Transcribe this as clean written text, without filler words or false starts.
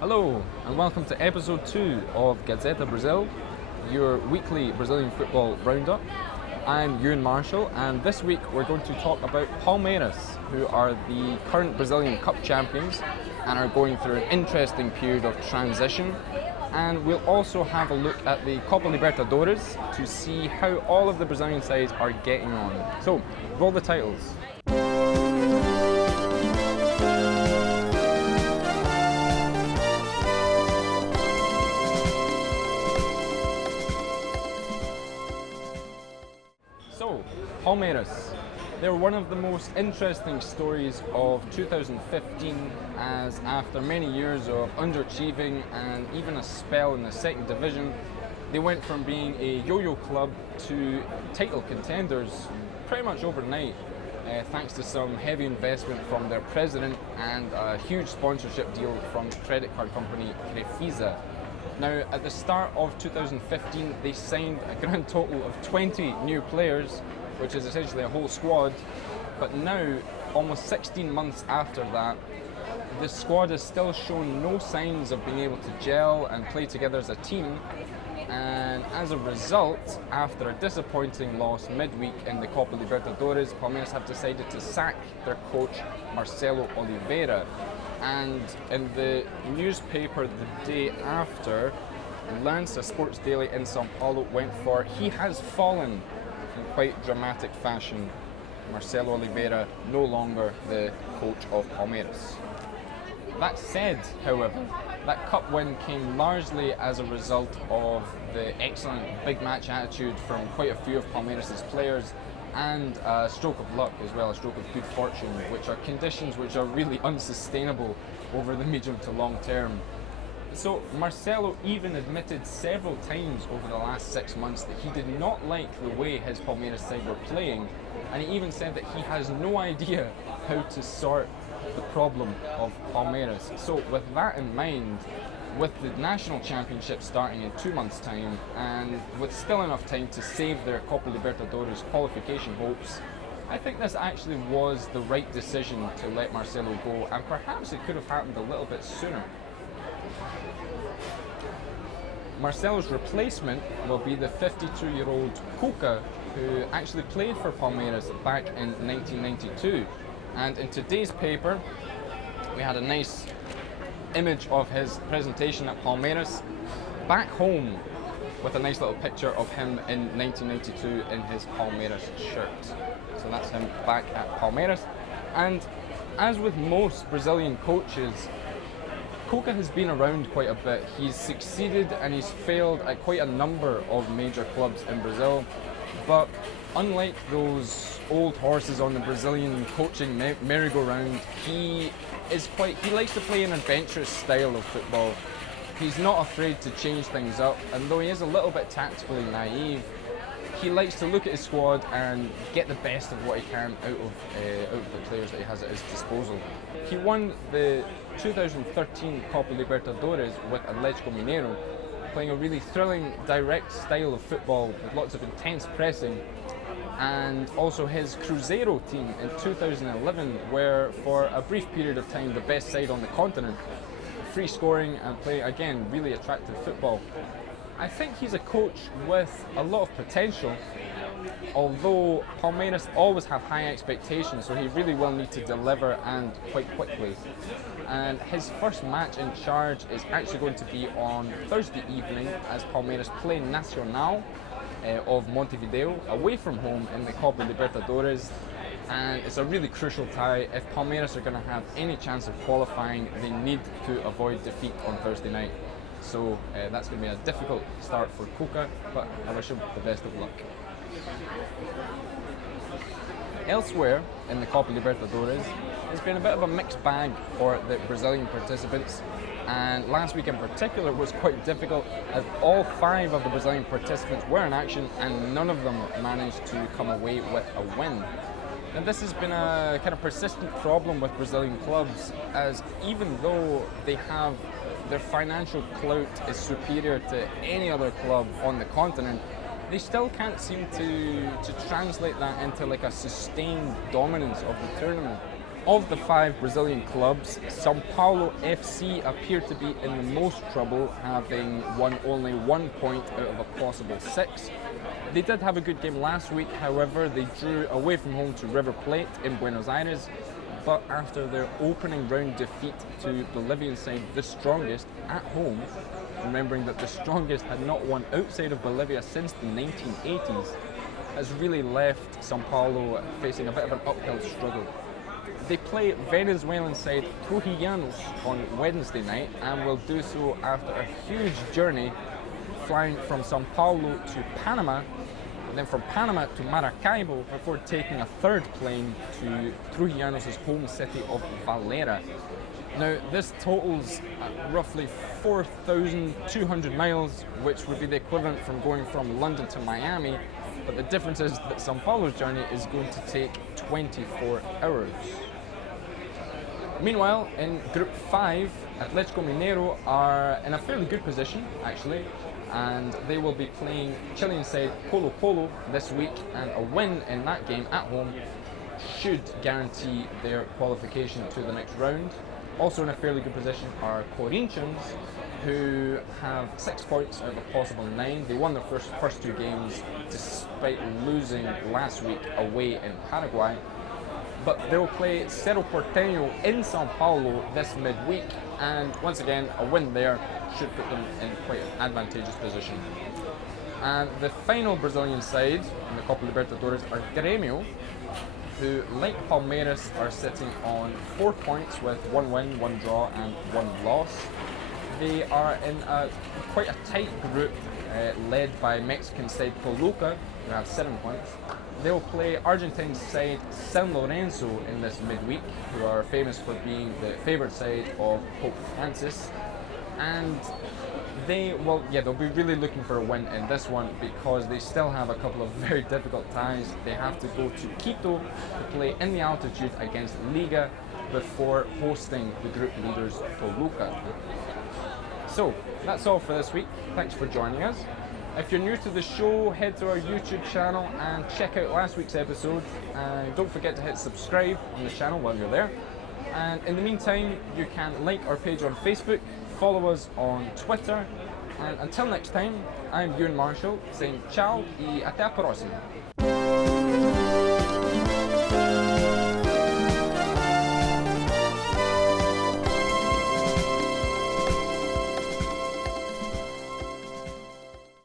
Hello and welcome to episode 2 of Gazeta Brasil, your weekly Brazilian football roundup. I'm Ewan Marshall, and this week we're going to talk about Palmeiras, who are the current Brazilian Cup champions and are going through an interesting period of transition. And we'll also have a look at the Copa Libertadores to see how all of the Brazilian sides are getting on. So, roll the titles. So, Palmeiras. They're one of the most interesting stories of 2015, as after many years of underachieving and even a spell in the second division, they went from being a yo-yo club to title contenders pretty much overnight, thanks to some heavy investment from their president and a huge sponsorship deal from credit card company Crefisa. Now, at the start of 2015, they signed a grand total of 20 new players, which is essentially a whole squad. But now, almost 16 months after that, the squad has still shown no signs of being able to gel and play together as a team. And as a result, after a disappointing loss midweek in the Copa Libertadores, Palmeiras have decided to sack their coach, Marcelo Oliveira. And in the newspaper the day after, Lance, a sports daily in São Paulo, went for "he has fallen" in quite dramatic fashion. Marcelo Oliveira no longer the coach of Palmeiras. That said, however, that cup win came largely as a result of the excellent big match attitude from quite a few of Palmeiras' players, and a stroke of luck as well, a stroke of good fortune, which are conditions which are really unsustainable over the medium to long term. So Marcelo even admitted several times over the last 6 months that he did not like the way his Palmeiras side were playing, and he even said that he has no idea how to sort the problem of Palmeiras. So with that in mind, with the national championship starting in 2 months' time, and with still enough time to save their Copa Libertadores qualification hopes, I think this actually was the right decision to let Marcelo go, and perhaps it could have happened a little bit sooner. Marcelo's replacement will be the 52-year-old Cuca, who actually played for Palmeiras back in 1992. And in today's paper, we had a nice image of his presentation at Palmeiras back home, with a nice little picture of him in 1992 in his Palmeiras shirt. So that's him back at Palmeiras. And as with most Brazilian coaches, Cuca has been around quite a bit. He's succeeded and he's failed at quite a number of major clubs in Brazil, but unlike those old horses on the Brazilian coaching merry-go-round, he likes to play an adventurous style of football. He's not afraid to change things up, and though he is a little bit tactically naive, he likes to look at his squad and get the best of what he can out of the players that he has at his disposal. He won the 2013 Copa Libertadores with Atlético Mineiro, playing a really thrilling, direct style of football with lots of intense pressing. And also his Cruzeiro team in 2011 were, for a brief period of time, the best side on the continent. Free scoring and playing, again, really attractive football. I think he's a coach with a lot of potential, although Palmeiras always have high expectations, so he really will need to deliver, and quite quickly. And his first match in charge is actually going to be on Thursday evening, as Palmeiras play Nacional of Montevideo away from home in the Copa Libertadores. And it's a really crucial tie. If Palmeiras are going to have any chance of qualifying, they need to avoid defeat on Thursday night. So that's going to be a difficult start for Cuca, but I wish him the best of luck. Elsewhere in the Copa Libertadores, it's been a bit of a mixed bag for the Brazilian participants, and last week in particular was quite difficult, as all 5 of the Brazilian participants were in action and none of them managed to come away with a win. And this has been a kind of persistent problem with Brazilian clubs, as even though they have their financial clout is superior to any other club on the continent, they still can't seem to translate that into like a sustained dominance of the tournament. Of the 5 Brazilian clubs, São Paulo FC appear to be in the most trouble, having won only 1 point out of a possible 6. They did have a good game last week, however, they drew away from home to River Plate in Buenos Aires, but after their opening round defeat to Bolivian side The Strongest at home, remembering that The Strongest had not won outside of Bolivia since the 1980s, has really left São Paulo facing a bit of an uphill struggle. They play Venezuelan side Trujillanos on Wednesday night and will do so after a huge journey flying from São Paulo to Panama, and then from Panama to Maracaibo before taking a third plane to Trujillanos' home city of Valera. Now, this totals roughly 4,200 miles, which would be the equivalent from going from London to Miami, but the difference is that São Paulo's journey is going to take 24 hours. Meanwhile, in Group 5, Atlético Mineiro are in a fairly good position, actually, and they will be playing Chilean side Colo-Colo this week, and a win in that game at home should guarantee their qualification to the next round. Also in a fairly good position are Corinthians, who have 6 points out of a possible 9. They won their first 2 games despite losing last week away in Paraguay. But they will play Cerro Porteño in São Paulo this midweek, and once again, a win there should put them in quite an advantageous position. And the final Brazilian side in the Copa Libertadores are Grêmio, who, like Palmeiras, are sitting on 4 points with 1 win, 1 draw, and 1 loss. They are in quite a tight group led by Mexican side Toluca, who have 7 points. They will play Argentine side San Lorenzo in this midweek, who are famous for being the favoured side of Pope Francis. And they'll be really looking for a win in this one because they still have a couple of very difficult ties. They have to go to Quito to play in the altitude against Liga before hosting the group leaders Toluca. So, that's all for this week. Thanks for joining us. If you're new to the show, head to our YouTube channel and check out last week's episode. And don't forget to hit subscribe on the channel while you're there. And in the meantime, you can like our page on Facebook, follow us on Twitter. And until next time, I'm Ewan Marshall saying ciao e até a próxima.